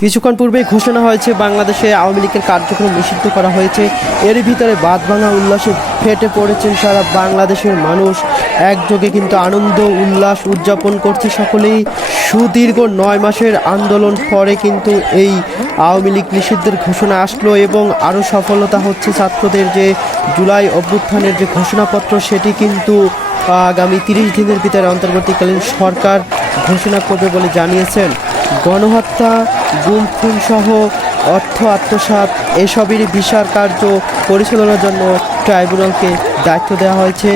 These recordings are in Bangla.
কিছুক্ষণ পূর্বেই ঘোষণা হয়েছে, বাংলাদেশে আওয়ামী লীগের কার্যক্রম নিষিদ্ধ করা হয়েছে। এর ভিতরে বাদ ভাঙা উল্লাসে ফেটে পড়েছেন সারা বাংলাদেশের মানুষ। একযোগে কিন্তু আনন্দ, উল্লাস উদযাপন করছে সকলেই। সুদীর্ঘ নয় মাসের আন্দোলন পরে কিন্তু এই আওয়ামী লীগ নিষিদ্ধের ঘোষণা আসলো এবং আরও সফলতা হচ্ছে ছাত্রদের যে জুলাই অভ্যুত্থানের যে ঘোষণাপত্র, সেটি কিন্তু আগামী তিরিশ দিনের ভিতরে অন্তর্বর্তীকালীন সরকার ঘোষণা করবে বলে জানিয়েছেন। গণহত্যা, গুম খুন সহ অর্থ আত্মসাৎ এসবেরই বিচার কার্য পরিচালনার জন্য ট্রাইব্যুনালকে দায়িত্ব দেওয়া হয়েছে।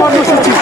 কর্মসূচি।